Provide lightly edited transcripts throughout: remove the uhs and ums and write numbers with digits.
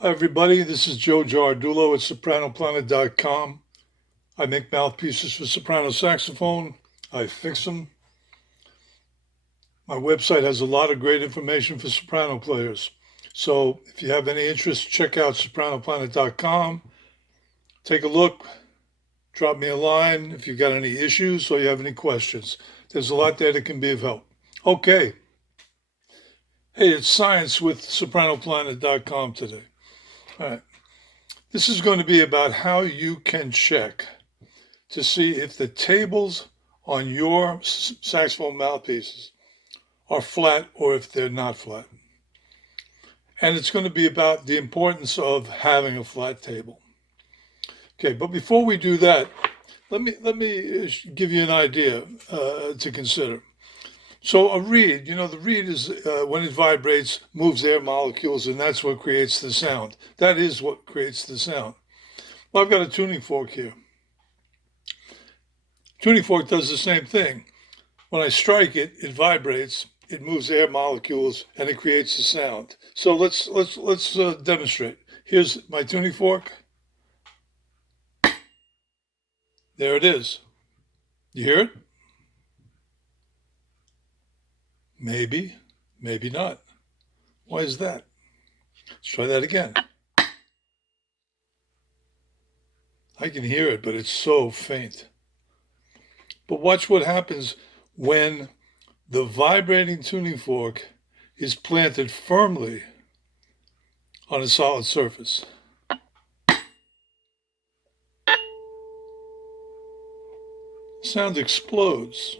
Hi, everybody. This is Joe Giardulo at sopranoplanet.com. I make mouthpieces for soprano saxophone. I fix them. My website has a lot of great information for soprano players. So if you have any interest, check out sopranoplanet.com. Take a look. Drop me a line if you've got any issues or you have any questions. There's a lot there that can be of help. Okay. Hey, it's science with sopranoplanet.com today. All right. This is going to be about how you can check to see if the tables on your saxophone mouthpieces are flat or if they're not flat. And it's going to be about the importance of having a flat table. Okay, but before we do that, let me give you an idea to consider. So a reed, the reed is when it vibrates, moves air molecules, and that's what creates the sound. That is what creates the sound. Well, I've got a tuning fork here. Tuning fork does the same thing. When I strike it, it vibrates, it moves air molecules, and it creates a sound. So let's demonstrate. Here's my tuning fork. There it is. You hear it? Maybe, maybe not. Why is that? Let's try that again. I can hear it, but it's so faint. But watch what happens when the vibrating tuning fork is planted firmly on a solid surface. Sound explodes.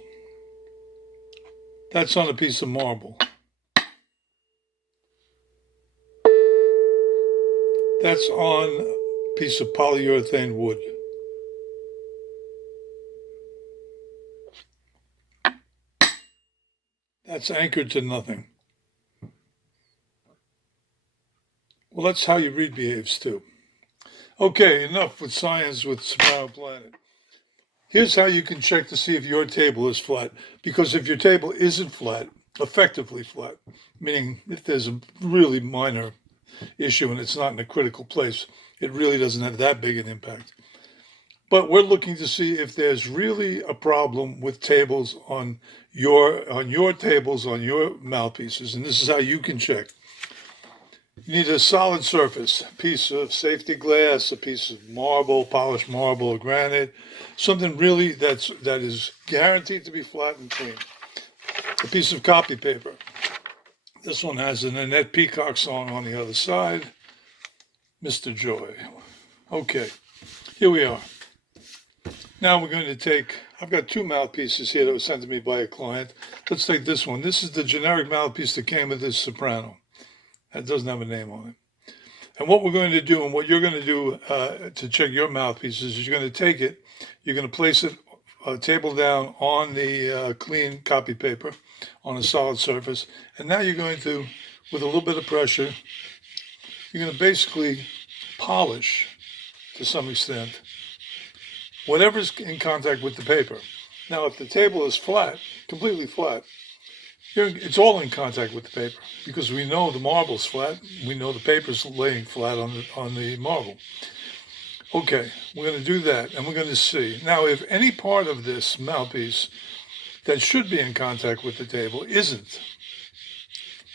That's on a piece of marble. That's on a piece of polyurethane wood. That's anchored to nothing. Well, that's how your reed behaves too. Okay, enough with science with Soprano Planet. Here's how you can check to see if your table is flat. Because if your table isn't flat, effectively flat, meaning if there's a really minor issue and it's not in a critical place, it really doesn't have that big an impact. But we're looking to see if there's really a problem with tables on your tables on your mouthpieces, and this is how you can check. You need a solid surface, a piece of safety glass, a piece of marble, polished marble or granite, something really that is guaranteed to be flat and clean. A piece of copy paper. This one has an Annette Peacock song on the other side. Mr. Joy. Okay, here we are. Now we're going to take, I've got two mouthpieces here that were sent to me by a client. Let's take this one. This is the generic mouthpiece that came with this soprano. That doesn't have a name on it. And what we're going to do and what you're going to do to check your mouthpieces is you're going to take it, you're going to place it table down on the clean copy paper on a solid surface. And now you're going to, with a little bit of pressure, you're going to basically polish to some extent whatever's in contact with the paper. Now, if the table is flat, completely flat, it's all in contact with the paper because we know the marble's flat. We know the paper's laying flat on the marble. Okay, we're going to do that and we're going to see. Now, if any part of this mouthpiece that should be in contact with the table isn't,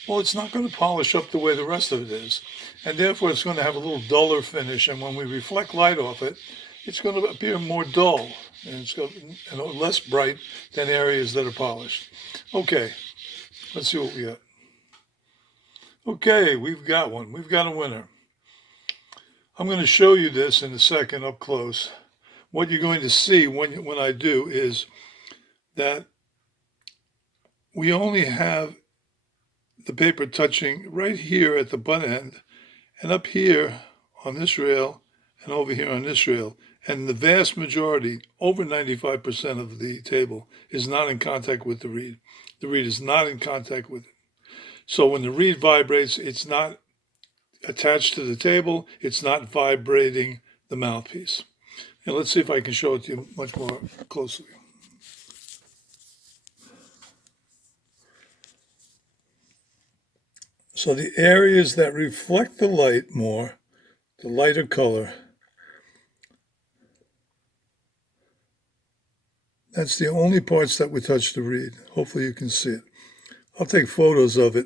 well, it's not going to polish up the way the rest of it is. And therefore, it's going to have a little duller finish. And when we reflect light off it, it's going to appear more dull and it's going to, less bright than areas that are polished. Okay, let's see what we got. Okay, we've got one. We've got a winner. I'm going to show you this in a second up close. What you're going to see when I do is that we only have the paper touching right here at the butt end and up here on this rail and over here on this rail. And the vast majority, over 95% of the table, is not in contact with the reed. The reed is not in contact with it. So when the reed vibrates, it's not attached to the table. It's not vibrating the mouthpiece. And let's see if I can show it to you much more closely. So the areas that reflect the light more, the lighter color, that's the only parts that we touch the reed. Hopefully you can see it. I'll take photos of it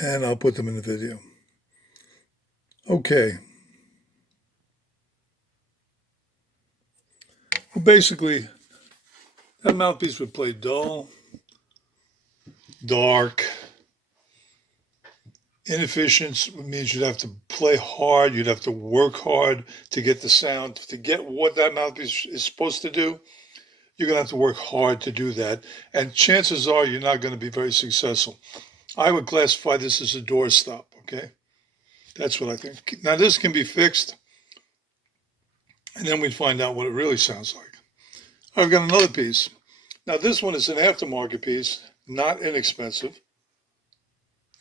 and I'll put them in the video. Okay. Well, basically, that mouthpiece would play dull, dark. Inefficient means you'd have to play hard, you'd have to work hard to get the sound, to get what that mouthpiece is supposed to do. You're going to have to work hard to do that. And chances are you're not going to be very successful. I would classify this as a doorstop, okay? That's what I think. Now, this can be fixed, and then we'd find out what it really sounds like. I've got another piece. Now, this one is an aftermarket piece, not inexpensive.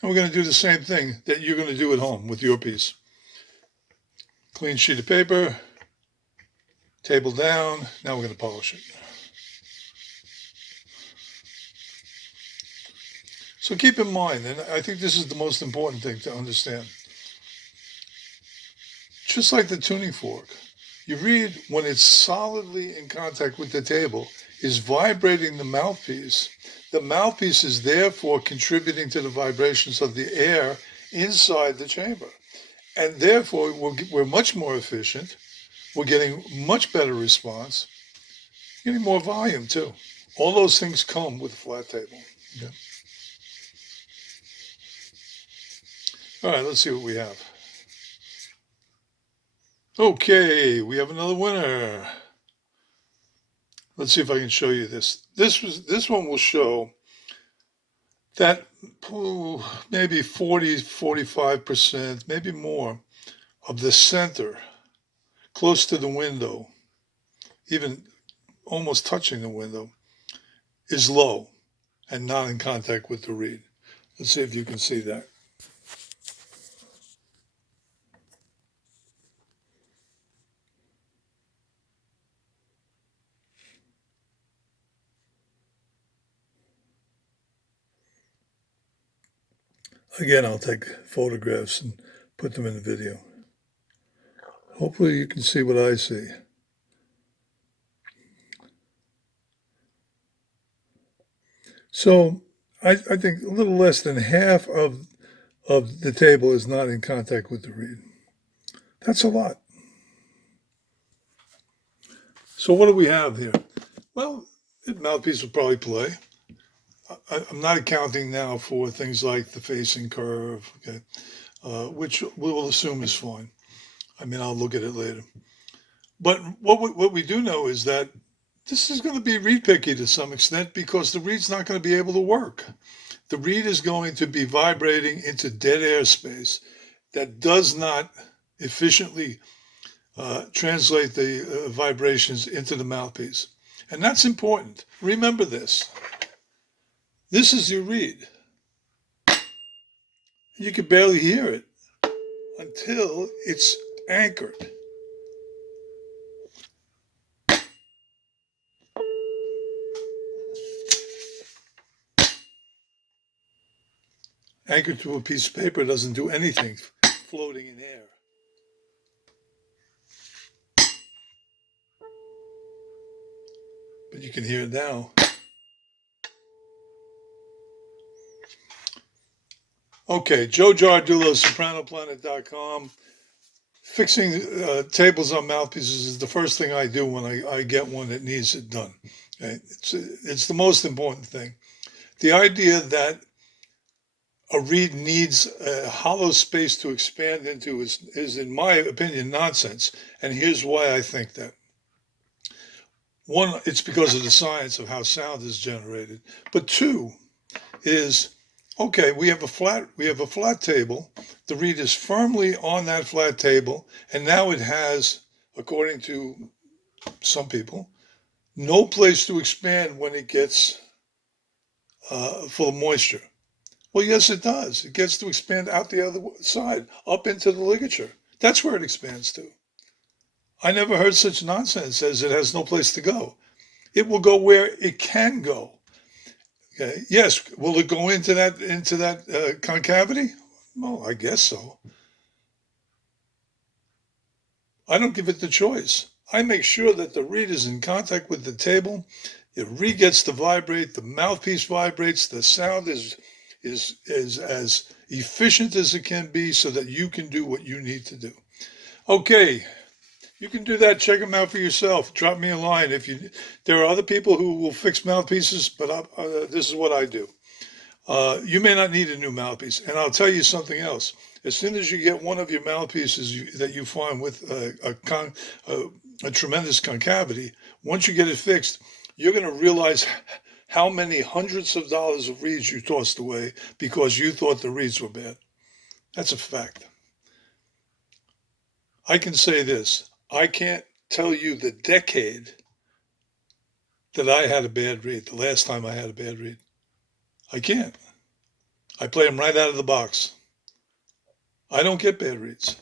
And we're going to do the same thing that you're going to do at home with your piece. Clean sheet of paper, table down. Now we're going to polish it. So keep in mind, and I think this is the most important thing to understand. Just like the tuning fork, your reed, when it's solidly in contact with the table, is vibrating the mouthpiece. The mouthpiece is therefore contributing to the vibrations of the air inside the chamber. And therefore, we're much more efficient. We're getting much better response, getting more volume too. All those things come with a flat table. Okay. All right, let's see what we have. Okay, we have another winner. Let's see if I can show you this. This one will show that maybe 40, 45%, maybe more of the center, close to the window, even almost touching the window, is low and not in contact with the reed. Let's see if you can see that. Again, I'll take photographs and put them in the video. Hopefully you can see what I see. So I think a little less than half of the table is not in contact with the reed. That's a lot. So what do we have here? Well, the mouthpiece will probably play. I'm not accounting now for things like the facing curve, okay, which we will assume is fine. I mean, I'll look at it later. But what we do know is that this is going to be reed picky to some extent because the reed's not going to be able to work. The reed is going to be vibrating into dead air space that does not efficiently translate the vibrations into the mouthpiece. And that's important. Remember this. This is your reed. You can barely hear it until it's anchored. Anchored to a piece of paper doesn't do anything floating in air. But you can hear it now. Okay, Joe Giardulo, sopranoplanet.com. Fixing tables on mouthpieces is the first thing I do when I get one that needs it done. Okay? It's the most important thing. The idea that a reed needs a hollow space to expand into is, in my opinion, nonsense. And here's why I think that. One, it's because of the science of how sound is generated. But two is, okay, we have a flat table. The reed is firmly on that flat table, and now it has, according to some people, no place to expand when it gets full of moisture. Well, yes, it does. It gets to expand out the other side, up into the ligature. That's where it expands to. I never heard such nonsense as it has no place to go. It will go where it can go. Okay. Yes. Will it go into that concavity? Well, I guess so. I don't give it the choice. I make sure that the reed is in contact with the table. The reed gets to vibrate. The mouthpiece vibrates. The sound is as efficient as it can be, so that you can do what you need to do. Okay, you can do that. Check them out for yourself. Drop me a line if you. There are other people who will fix mouthpieces, but this is what I do. You may not need a new mouthpiece, and I'll tell you something else. As soon as you get one of your mouthpieces that you find with a tremendous concavity, once you get it fixed, you're going to realize how many hundreds of dollars of reeds you tossed away because you thought the reeds were bad. That's a fact. I can say this. I can't tell you the decade that I had a bad reed, the last time I had a bad reed. I can't. I play them right out of the box. I don't get bad reeds.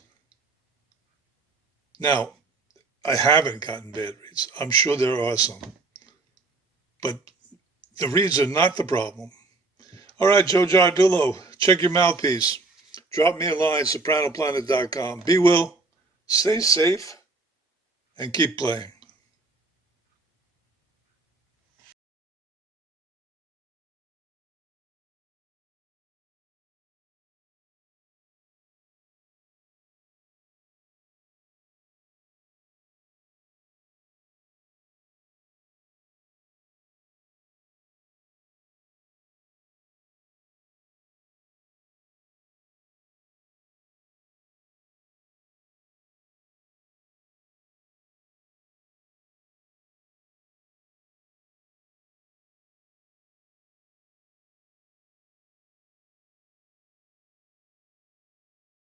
Now, I haven't gotten bad reeds. I'm sure there are some. But the reeds are not the problem. All right, Joe Giardullo, check your mouthpiece. Drop me a line, sopranoplanet.com. Be well, stay safe, and keep playing.